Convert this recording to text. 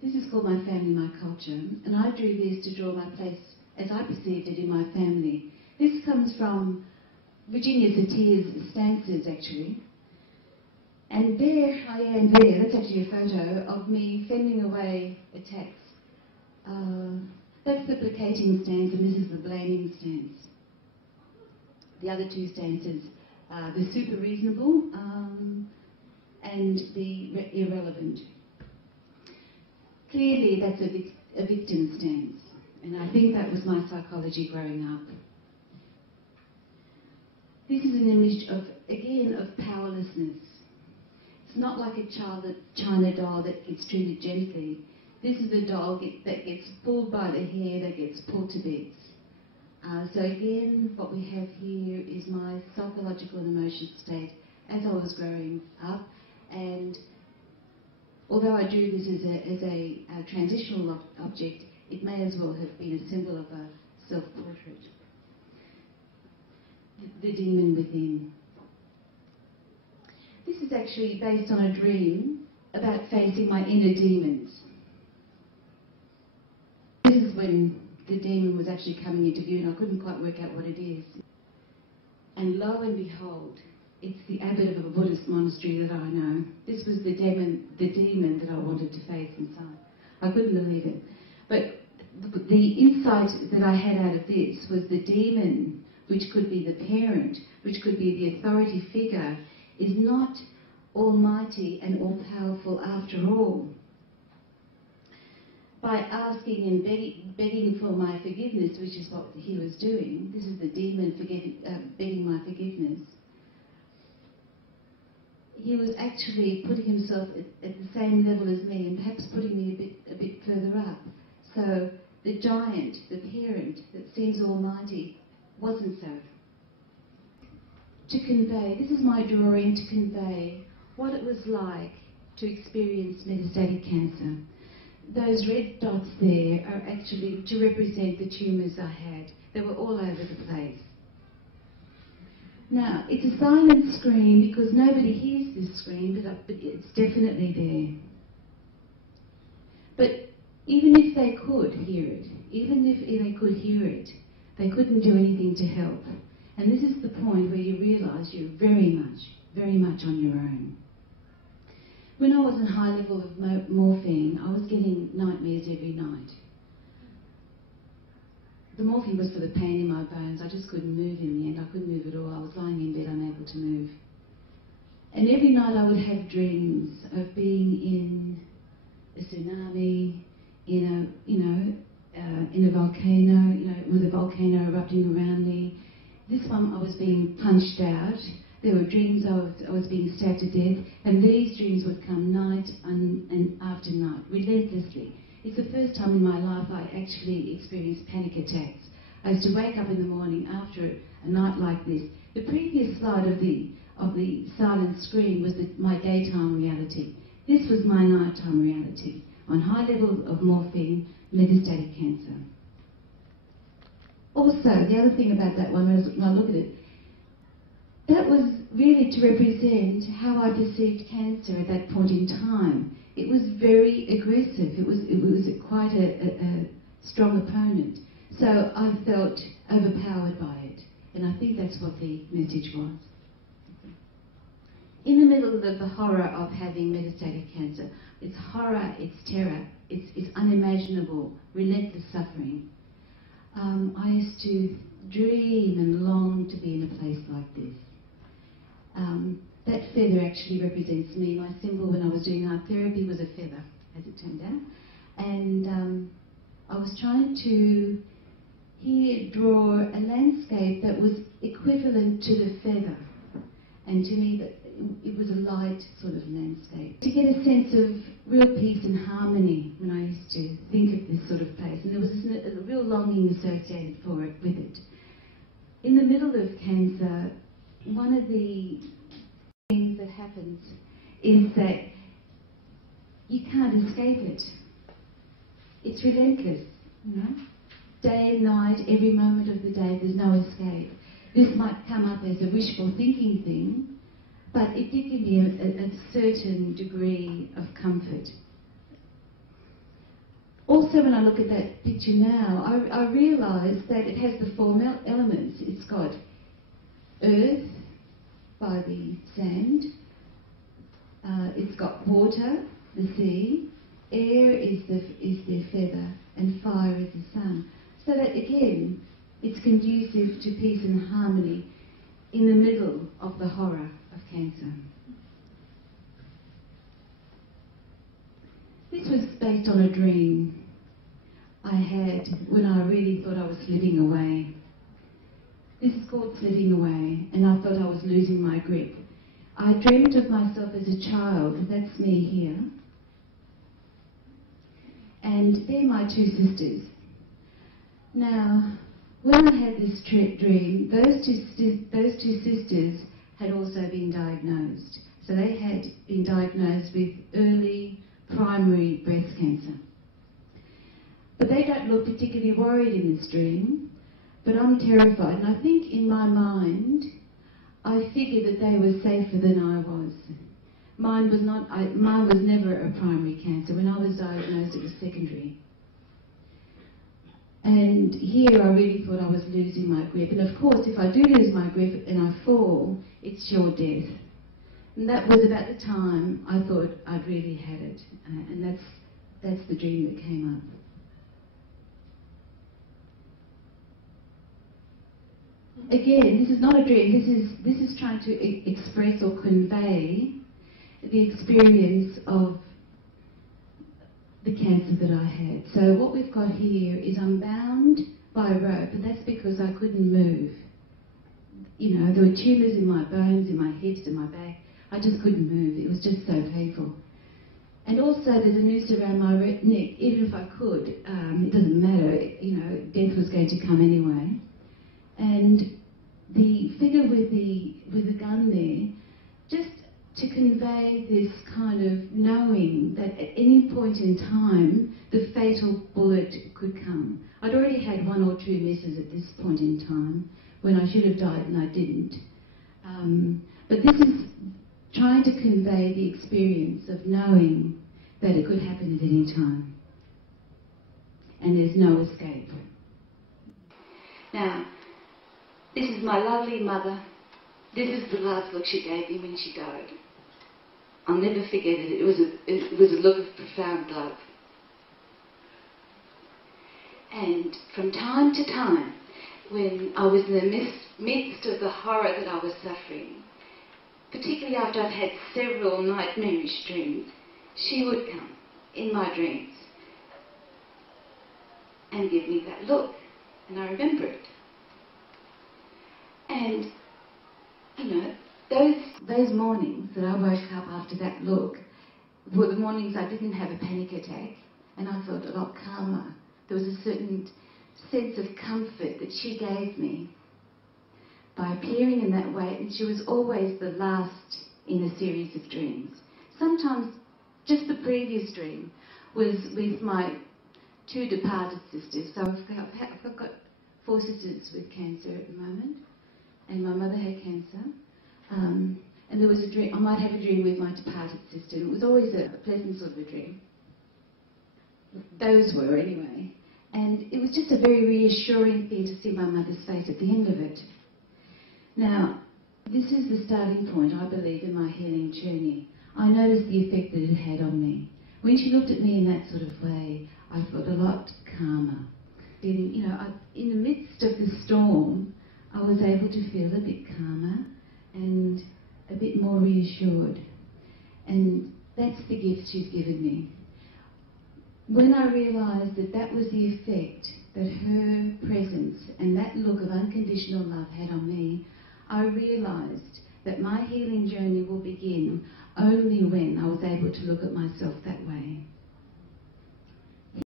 This is called My Family, My Culture, and I drew this to draw my place as I perceived it in my family. This comes from Virginia Satir's stanzas, actually. And there I am there, that's actually a photo of me fending away attacks. That's the placating stance, and this is the blaming stance. The other two stances are the super reasonable and the irrelevant. Clearly that's a victim stance, and I think that was my psychology growing up. This is an image of, again, of powerlessness. It's not like a China doll that gets treated gently. This is a doll that gets pulled by the hair, that gets pulled to bits. So again, what we have here is my psychological and emotional state as I was growing up. And although I drew this as a transitional object, it may as well have been a symbol of a self-portrait. The demon within. This is actually based on a dream about facing my inner demons. This is when the demon was actually coming into view and I couldn't quite work out what it is. And lo and behold, it's the abbot of a Buddhist monastery that I know. This was the demon that I wanted to face inside. I couldn't believe it. But the insight that I had out of this was the demon, which could be the parent, which could be the authority figure, is not almighty and all-powerful after all. By asking and begging for my forgiveness, which is what he was doing, this is the demon begging my forgiveness, he was actually putting himself at the same level as me and perhaps putting me a bit further up. So the giant, the parent that seems almighty, wasn't so. To convey, this is my drawing to convey what it was like to experience metastatic cancer. Those red dots there are actually to represent the tumours I had. They were all over the place. Now, it's a silent scream because nobody hears this scream, but it's definitely there. But even if they could hear it, they couldn't do anything to help. And this is the point where you realise you're very much on your own. When I was on high level of morphine, I was getting nightmares every night. The morphine was for the pain in my bones. I just couldn't move in the end. I couldn't move at all. I was lying in bed unable to move. And every night I would have dreams of being in a tsunami, in a volcano, with a volcano erupting around me. This one I was being punched out. There were dreams I was being stabbed to death, and these dreams would come night and after night, relentlessly. It's the first time in my life I actually experienced panic attacks. I used to wake up in the morning after a night like this. The previous slide of the silent screen was my daytime reality. This was my nighttime reality. On high level of morphine, metastatic cancer. Also, the other thing about that one was, when I look at it, that was really to represent how I perceived cancer at that point in time. It was very aggressive. It was quite a strong opponent. So I felt overpowered by it. And I think that's what the message was. In the middle of the horror of having metastatic cancer, it's horror, it's terror, it's unimaginable, relentless suffering. I used to dream and long to be in a place like this. That feather actually represents me. My symbol when I was doing art therapy was a feather, as it turned out. And I was trying to here draw a landscape that was equivalent to the feather. And to me, it was a light sort of landscape. To get a sense of real peace and harmony when I used to think of this sort of place. And there was a real longing associated with it. In the middle of cancer, one of the things that happens is that you can't escape it. It's relentless, you know? Day and night, every moment of the day, there's no escape. This might come up as a wishful thinking thing, but it did give me a certain degree of comfort. Also, when I look at that picture now, I realise that it has the four elements. It's got earth by the sand, it's got water, the sea, air is the feather, and fire is the sun. So that again, it's conducive to peace and harmony in the middle of the horror of cancer. This was based on a dream I had when I really thought I was slipping away. This is called slipping away, and I thought I was losing my grip. I dreamed of myself as a child, that's me here, and they're my two sisters. Now, when I had this dream, those two sisters had also been diagnosed. So they had been diagnosed with early primary breast cancer. But they don't look particularly worried in this dream, but I'm terrified. And I think in my mind, I figured that they were safer than I was. Mine was never a primary cancer. When I was diagnosed, it was secondary. And here I really thought I was losing my grip. And of course, if I do lose my grip and I fall, it's sure death. And that was about the time I thought I'd really had it. And that's the dream that came up. Again, this is not a dream. This is trying to express or convey the experience of the cancer that I had. So what we've got here is I'm bound by a rope, and that's because I couldn't move. You know, there were tumours in my bones, in my hips, in my back. I just couldn't move. It was just so painful. And also there's a noose around my neck. Even if I could, it doesn't matter. You know, death was going to come anyway. And the figure with the gun there, just to convey this kind of knowing that at any point in time, the fatal bullet could come. I'd already had one or two misses at this point in time, when I should have died and I didn't. But this is trying to convey the experience of knowing that it could happen at any time. And there's no escape. Now, this is my lovely mother. This is the last look she gave me when she died. I'll never forget it. It was a look of profound love. And from time to time, when I was in the midst of the horror that I was suffering, particularly after I've had several nightmarish dreams, she would come in my dreams and give me that look. And I remember it. And, you know, those mornings that I woke up after that look were the mornings I didn't have a panic attack, and I felt a lot calmer. There was a certain sense of comfort that she gave me by appearing in that way, and she was always the last in a series of dreams. Sometimes just the previous dream was with my two departed sisters. So I've got 4 sisters with cancer at the moment, and my mother had cancer. And there was a dream, I might have a dream with my departed sister. It was always a pleasant sort of a dream. Those were anyway. And it was just a very reassuring thing to see my mother's face at the end of it. Now, this is the starting point, I believe, in my healing journey. I noticed the effect that it had on me. When she looked at me in that sort of way, I felt a lot calmer. Then, you know, in the midst of the storm, I was able to feel a bit calmer and a bit more reassured. And that's the gift she's given me. When I realised that that was the effect that her presence and that look of unconditional love had on me, I realised that my healing journey will begin only when I was able to look at myself that way.